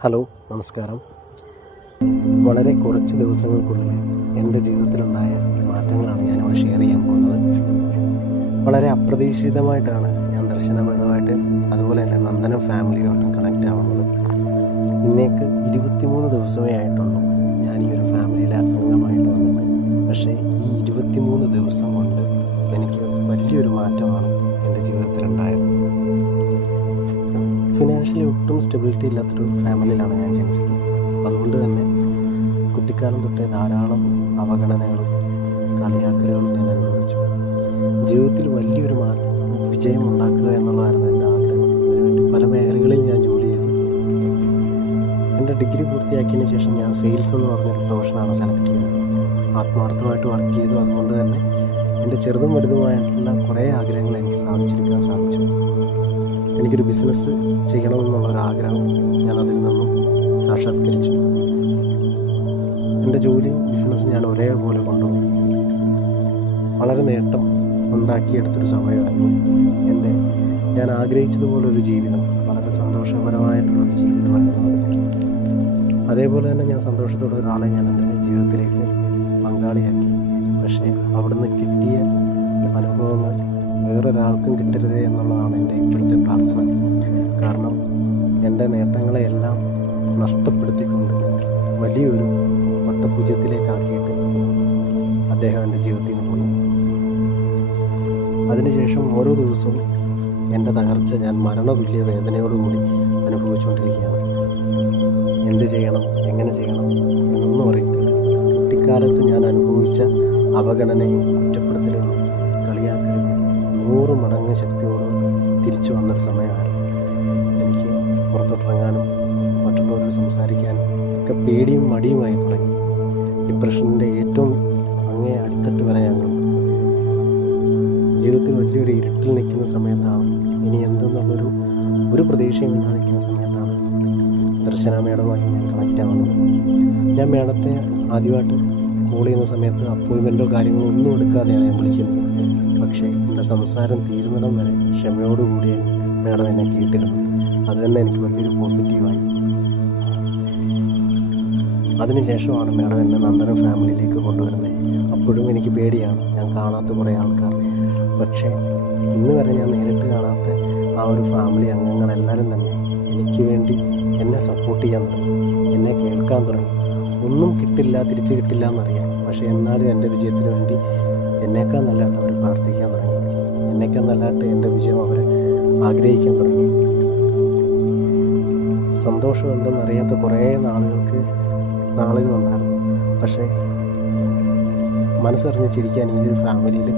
Hello നമസ്കാരം. വളരെ കുറച്ച് ദിവസങ്ങൾക്കുള്ളിൽ എന്റെ ജീവിതത്തിലുണ്ടായ മാറ്റങ്ങളാണ് ഞാനിവിടെ ഷെയർ ചെയ്യാൻ പോകുന്നത്. വളരെ അപ്രതീക്ഷിതമായിട്ടാണ് ഞാൻ ദർശനപരമായിട്ട് അതുപോലെ തന്നെ നന്ദനം ഫാമിലിയുമായിട്ടും കണക്റ്റ് ആവുന്നത്. ഇന്നേക്ക് ഇരുപത്തിമൂന്ന് ദിവസമേ ആയിട്ടുള്ളൂ ഞാൻ ഈ ഒരു ഫാമിലിയിലെ അംഗമായിട്ട് വന്നിട്ട്. പക്ഷേ ഈ ഇരുപത്തിമൂന്ന് ദിവസം കൊണ്ട് എനിക്ക് വലിയൊരു മാറ്റമാണ് ഫിനാൻഷ്യലി ഒട്ടും സ്റ്റെബിലിറ്റി ഇല്ലാത്തൊരു ഫാമിലിയിലാണ് ഞാൻ ജനിച്ചത്. അതുകൊണ്ട് തന്നെ കുട്ടിക്കാലം തൊട്ടേ ധാരാളം അവഗണനകളും കളിയാക്കലുകളും ഞാൻ അനുഭവിച്ചു. ജീവിതത്തിൽ വലിയൊരു മാറ്റം വിജയം ഉണ്ടാക്കുക എന്നുള്ളതായിരുന്നു എന്റെ ആഗ്രഹം. പല മേഖലകളിൽ ഞാൻ ജോലി ചെയ്തു. എന്റെ ഡിഗ്രി പൂർത്തിയാക്കിയതിന് ശേഷം ഞാൻ സെയിൽസ് എന്ന് പറഞ്ഞൊരു പ്രൊഫഷനാണ് സെലക്ട് ചെയ്തത്. ആത്മാർത്ഥമായിട്ട് വർക്ക് ചെയ്തു. അതുകൊണ്ട് തന്നെ എന്റെ ചെറുതും വലുതുമായിട്ടുള്ള കുറേ ആഗ്രഹങ്ങൾ എനിക്ക് സാധിച്ചെടുക്കാൻ സാധിച്ചു. എനിക്കൊരു ബിസിനസ് ചെയ്യണമെന്നുള്ളൊരു ആഗ്രഹം ഞാൻ അതിൽ നിന്നും സാക്ഷാത്കരിച്ചു. എന്റെ ജോലി ബിസിനസ് ഞാൻ ഒരേപോലെ കൊണ്ടുപോയി വളരെ നേട്ടം ഉണ്ടാക്കിയെടുത്തൊരു സമയമായിരുന്നു. എന്റെ ഞാൻ ആഗ്രഹിച്ചതുപോലൊരു ജീവിതം വളരെ സന്തോഷപരമായിട്ടുള്ളൊരു ജീവിതമായിരുന്നു അതേപോലെ തന്നെ ഞാൻ സന്തോഷത്തോടെ ഒരാളെ ഞാൻ എന്റെ ജീവിതത്തിലേക്ക് പങ്കാളിയാക്കി. പക്ഷേ അവിടുന്ന് കിട്ടിയ വേറൊരാൾക്കും കിട്ടരുത് എന്നുള്ളതാണ് എന്റെ ഇപ്പോഴത്തെ പ്രാർത്ഥന. കാരണം എന്റെ നേട്ടങ്ങളെയെല്ലാം നഷ്ടപ്പെടുത്തിക്കൊണ്ട് വലിയൊരു വട്ടപൂജ്യത്തിലേക്കാക്കിയിട്ട് അദ്ദേഹം എന്റെ ജീവിതത്തിൽ നിന്ന് പോയി. അതിനുശേഷം ഓരോ ദിവസവും എന്റെ തകർച്ച ഞാൻ മരണതുല്യ വേദനയോടുകൂടി അനുഭവിച്ചുകൊണ്ടിരിക്കുകയാണ്. എന്ത് ചെയ്യണം എങ്ങനെ ചെയ്യണം എന്നൊന്നും അറിയത്തില്ല. കുട്ടിക്കാലത്ത് ഞാൻ അനുഭവിച്ച അവഗണനയും കുറ്റപ്പെടുത്തലും കളിയാക്കലും നൂറ് മടങ്ങ് ശക്തിയോട് തിരിച്ചു വന്നൊരു സമയമാണ്. എനിക്ക് പുറത്തോട്ടിറങ്ങാനും മറ്റുള്ളവരോട് സംസാരിക്കാനും ഒക്കെ പേടിയും മടിയുമായി തുടങ്ങി. ഡിപ്രഷന്റെ ഏറ്റവും അങ്ങേ അടിത്തട്ട് വരെ ഞങ്ങൾ ജീവിതത്തിൽ വലിയൊരു ഇരുട്ടിൽ നിൽക്കുന്ന സമയത്താണ്. ഇനി എന്തെന്നുള്ളൊരു ഒരു പ്രതീക്ഷയും ഇല്ലാതെ നിൽക്കുന്ന സമയത്താണ് ദർശന മേഡമായി ഞാൻ കണക്റ്റ് ആവുന്നത്. ഞാൻ മേഡത്തെ ആദ്യമായിട്ട് കോൾ ചെയ്യുന്ന സമയത്ത് അപ്പോയിൻമെന്റോ കാര്യങ്ങളോ ഒന്നും എടുക്കാതെയാണ് ഞാൻ വിളിക്കുന്നത് പക്ഷേ എന്റെ സംസാരം തീരുന്നിടം വരെ ക്ഷമയോടുകൂടി മേഡം എന്നെ കേട്ടിരുന്നു. അത് തന്നെ എനിക്ക് വലിയൊരു പോസിറ്റീവായി അതിനുശേഷമാണ് മേഡം എന്നെ നന്ദന ഫാമിലിയിലേക്ക് കൊണ്ടുവരുന്നത്. അപ്പോഴും എനിക്ക് പേടിയാണ്. ഞാൻ കാണാത്ത കുറേ ആൾക്കാർ. പക്ഷേ ഇന്ന് വരെ ഞാൻ നേരിട്ട് കാണാത്ത ആ ഒരു ഫാമിലി അംഗങ്ങളെല്ലാവരും തന്നെ എനിക്ക് വേണ്ടി എന്നെ സപ്പോർട്ട് ചെയ്യാൻ തുടങ്ങി. എന്നെ കേൾക്കാൻ തുടങ്ങി. ഒന്നും കിട്ടില്ല തിരിച്ച് കിട്ടില്ല എന്നറിയാം. പക്ഷേ എന്നാലും എന്റെ വിജയത്തിന് വേണ്ടി എന്നേക്കാൾ നല്ലതായിട്ട് അവർ പ്രാർത്ഥിക്കാൻ തുടങ്ങി. എന്നേക്കാൾ നല്ലതായിട്ട് എന്റെ വിജയം അവർ ആഗ്രഹിക്കാൻ തുടങ്ങി. സന്തോഷം എന്തെന്നറിയാത്ത കുറേ നാളുകൾക്ക് നാളുകളുണ്ടായിരുന്നു. പക്ഷേ മനസ്സറിഞ്ഞ് ചിരിക്കാൻ ഈ ഒരു ഫാമിലിയിൽ